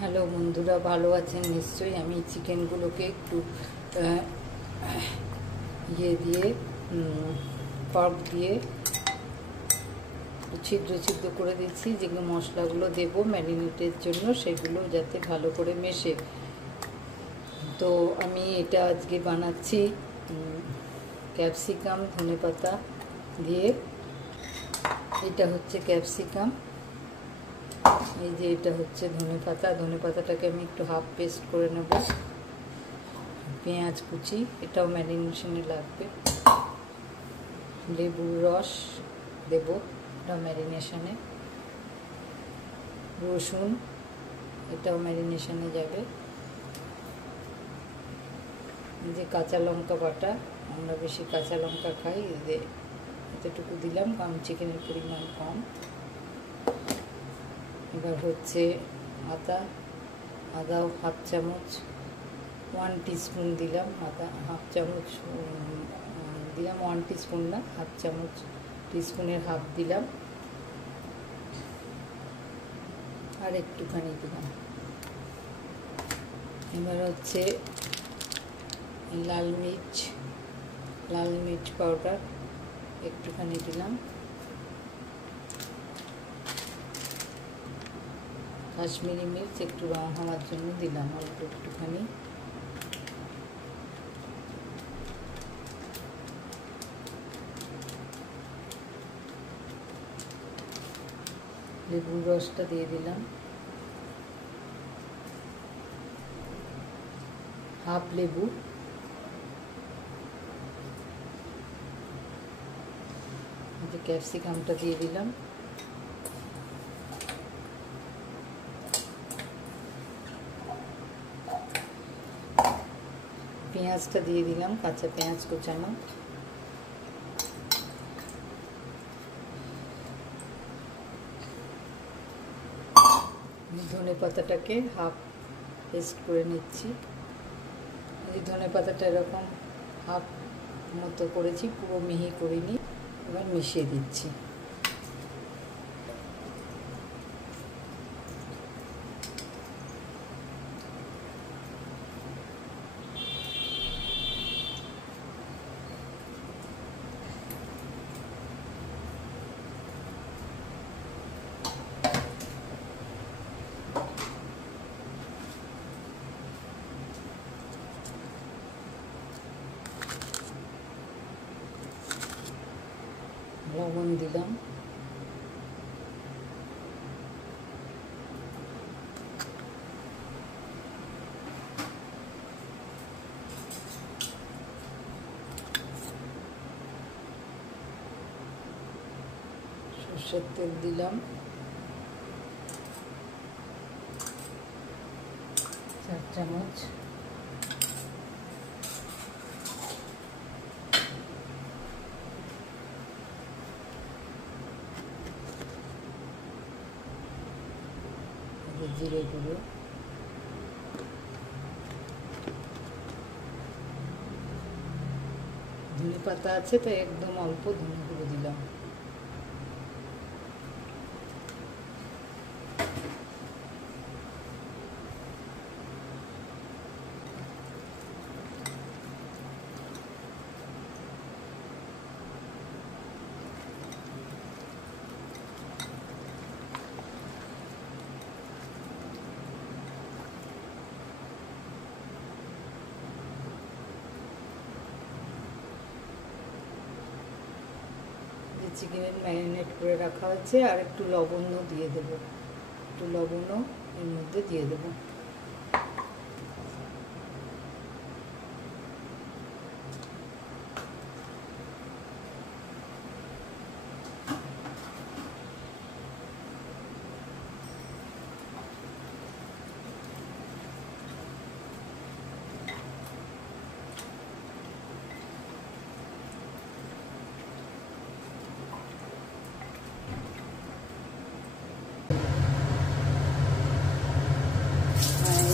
Hello বন্ধুরা, ভালো আছেন নিশ্চয়ই। আমি চিকেনগুলোকে একটু ইয়ে দিয়ে ফর্ক দিয়ে ছিদ্র ছিদ্র করে দিচ্ছি, যেগুলো মশলাগুলো দেবো ম্যারিনেটের জন্য, সেগুলো যাতে ভালো করে মেশে। তো আমি এটা আজকে বানাচ্ছি ক্যাপসিকাম ধনেপাতা দিয়ে। এটা হচ্ছে ক্যাপসিকাম, এই যে এটা হচ্ছে ধনেপাতা। ধনেপাতাটাকে আমি একটু হাফ পেস্ট করে নেব। পেঁয়াজ কুচি, এটাও ম্যারিনেশনে লাগবে। লেবুর রস দেব, এটাও ম্যারিনেশনে। রসুন, এটাও ম্যারিনেশনে যাবে। যে কাঁচা লঙ্কা বাটা, আমরা বেশি কাঁচা লঙ্কা খাই, এতটুকু দিলাম কারণ চিকেনের পরিমাণ কম। এবার হচ্ছে আদাও হাফ চামচ, 1 টিস্পুন দিলাম। আদা হাফ চামচ দিলাম, 1 টিস্পুন না, হাফ চামচ, টিস্পুনের হাফ দিলাম। আর একটুখানি দিলাম। এবার হচ্ছে লাল মির্চ পাউডার একটুখানি দিলাম। কাশ্মীরি মির্চ একটু রং হওয়ার জন্য দিলাম অল্প একটুখানি। লেবুর রসটা দিয়ে দিলাম, হাফ লেবু। ক্যাপসিকামটা দিয়ে দিলাম। পেঁয়াজটা দিয়ে দিলাম, কাঁচা পেঁয়াজ কুচানো। ধনে পাতাটাকে হাফ পেস্ট করে নিচ্ছি। এই ধনে পাতাটা এরকম হাফ মতো করেছি, পুরো মিহি করিনি। এবার মিশিয়ে দিচ্ছি। লবণ দিলাম, সরষের তেল দিলাম 4 চামচ। জিরে গুঁড়ো, ধনে পাতা আছে তাই একদম অল্প ধনে গুঁড়ো দিলাম। চিকেনের ম্যারিনেট করে রাখা হয়েছে, আর একটু লবণও দিয়ে দেবো, একটু লবণও এর মধ্যে দিয়ে দেবো।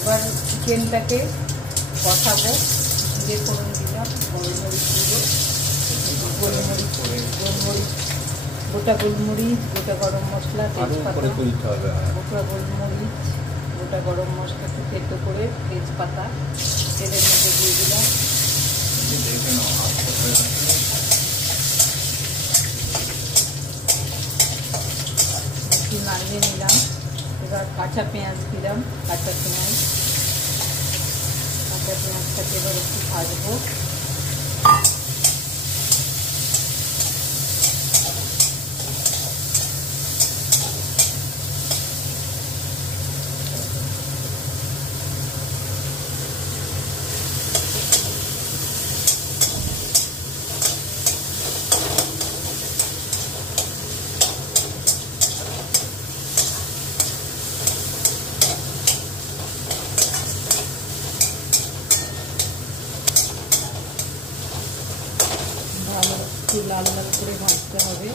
এবার চিকেনটাকে কষাবো। জিরে ফোড়ন দিলাম, গোলমরিচ গোটা গোলমরিচ, গোটা গরম মশলা, তেজপাতা, গোটা গোলমরিচ, গোটা গরম মশলা একটু থেতো করে তেজপাতা তেলের মধ্যে দিয়ে দিলাম। একটু নাড়িয়ে নিলাম। এবার কাঁচা পেঁয়াজ দিলাম, কাঁচা পেঁয়াজটাকে এবার একটু ভাজবো। ভালো একটু লাল লাল করে ভাজতে হবে।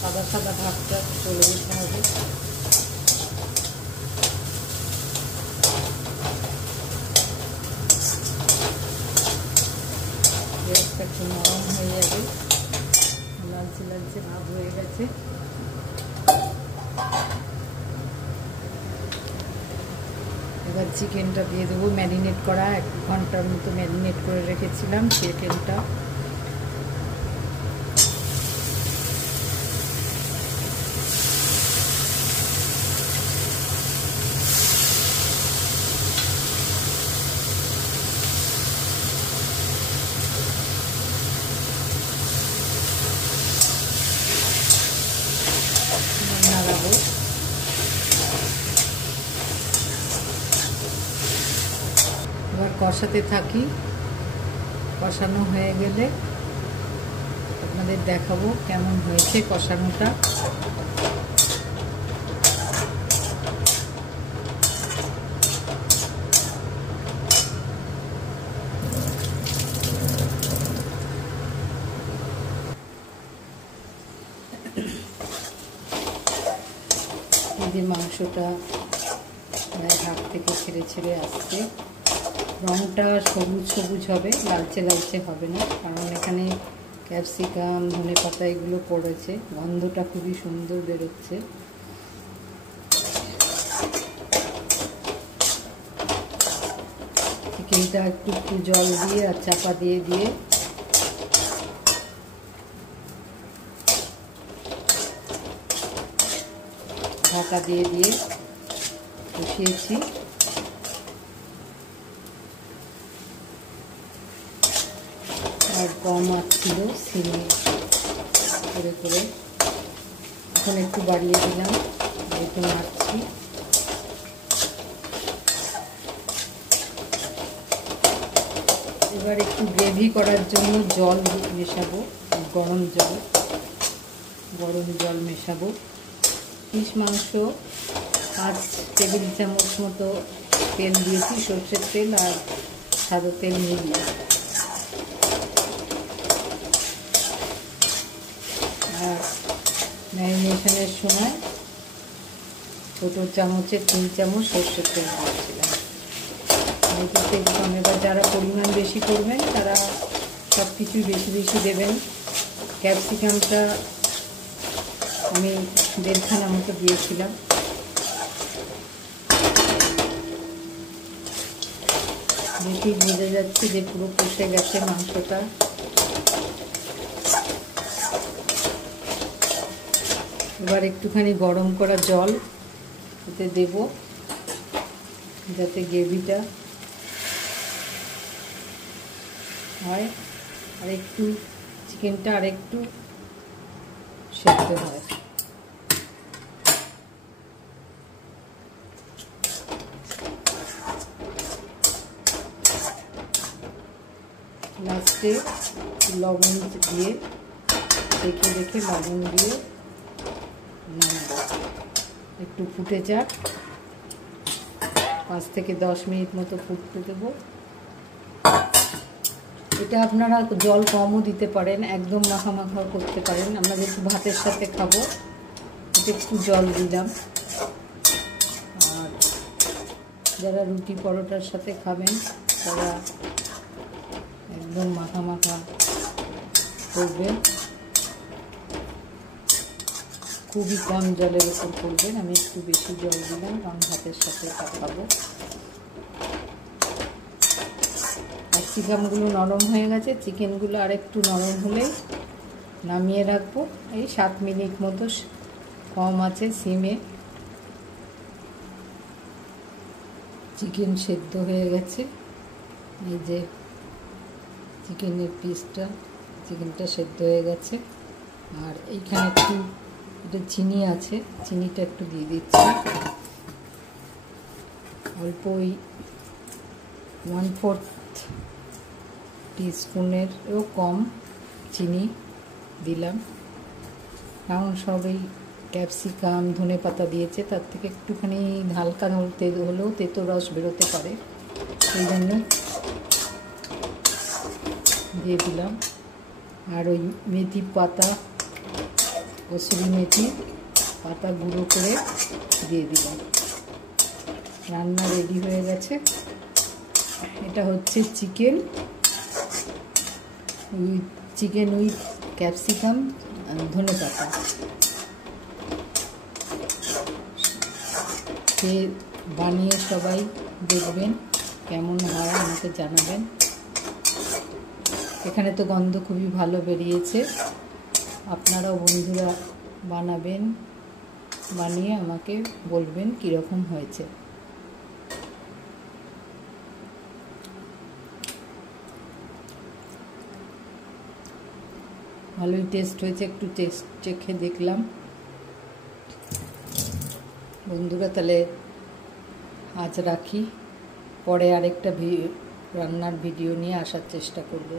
সাদা সাদা ভাবটা চলে যেতে হবে। পেঁয়াজটা একটু নরম হয়ে যাবে, লালচে লালচে ভাব হয়ে গেছে। এবার চিকেনটা দিয়ে দেবো, ম্যারিনেট করা 1 ঘন্টার মতো ম্যারিনেট করে রেখেছিলাম চিকেনটা। নাড়াবো। এবার কষাতে থাকি। কষানো হয়ে গেলে আপনাদের দেখাবো কেমন হয়েছে কষানোটা। এই যে মাংসটা হাত থেকে ছেড়ে ছেড়ে আসছে, রঙটা সবুজ সবুজ হবে, লালচে লালচে হবে না, কারণ এখানে ক্যাপসিকাম ধনেপাতা এগুলো পড়েছে। গন্ধটা খুবই সুন্দর বেরোচ্ছে। চিকেনটা একটু একটু জল দিয়ে আর চাপা দিয়ে দিয়ে ঢাকা দিয়ে দিয়ে কষিয়েছি। আর কম আঁচ ছিল, সিমে করে করে। এখন একটু বাড়িয়ে দিলাম, একটু নাড়ছি। এবার একটু গ্রেভি করার জন্য জল মেশাবো, গরম জল মেশাবো। পিস মাংস 5 টেবিল চামচ মতো তেল দিয়েছি, সর্ষের তেল আর সাদা তেল মিলিয়ে। আর ম্যারিনেশনের সময় ছোটো চামচের 3 চামচ সর্ষের তেল দিয়েছিলাম। তেল কম। এবার যারা পরিমাণ বেশি করবেন তারা সব কিছুই বেশি বেশি দেবেন। ক্যাপসিকামটা আমি 1.5 খানা মতো দিয়েছিলাম। দেখেই বোঝা যাচ্ছে যে পুরো কষে গেছে মাংসটা। এবার একটুখানি গরম করা জল এতে দেব, যাতে গ্রেভিটা হয় আর একটু চিকেনটা আর একটু সেদ্ধ হয়। লাস্টে লবণ দিয়ে দেখে দেখে লবণ দিয়ে নামাবো। একটু ফুটে যাক, 5 থেকে 10 মিনিট মতো ফুটতে দেবো। এটা আপনারা জল কমও দিতে পারেন, একদম মাখা মাখা করতে পারেন। আমরা যেহেতু ভাতের সাথে খাবো, এটা একটু জল দিলাম। আর যারা রুটি পরোটার সাথে খাবেন তারা একদম মাখা মাখা করবেন। খুবই কম জলের উপর করবেন। আমি একটু বেশি জল দিলাম কারণ ভাতের সাথে খাবো। ক্যাপসিকামগুলো নরম হয়ে গেছে, চিকেনগুলো আর একটু নরম হলেই নামিয়ে রাখবো। এই 7 মিনিট মতো কম আছে সিমে। চিকেন সেদ্ধ হয়ে গেছে। এই যে চিকেনের পিসটা, চিকেনটা সেদ্ধ হয়ে গেছে। আর এইখানে একটু এটা চিনি আছে, চিনিটা একটু দিয়ে দিচ্ছি অল্প, ওই 1/4 টিস্পুনেরও কম চিনি দিলাম, কারণ সবই ক্যাপসিকাম ধনে পাতা দিয়েছে, তার থেকে একটুখানি হালকা হলেও তেতো রস বেরোতে পারে, সেই জন্য দিয়ে দিলাম। আর ওই মেথি পাতা, কসুরি মেথি পাতা গুঁড়ো করে দিয়ে দিলাম। রান্না রেডি হয়ে গেছে। এটা হচ্ছে চিকেন উইথ ক্যাপসিকাম ধনে পাতা। বানিয়ে সবাই দেখবেন কেমন হয়, আমাকে জানাবেন। এখানে তো গন্ধ খুবই ভালো বেরিয়েছে। আপনারাও বন্ধুরা বানাবেন, বানিয়ে আমাকে বলবেন কীরকম হয়েছে। ভালোই টেস্ট হয়েছে, একটু টেস্ট চেখে দেখলাম। বন্ধুরা তাহলে আজ রাখি, পরে আরেকটা রান্নার ভিডিও নিয়ে আসার চেষ্টা করব।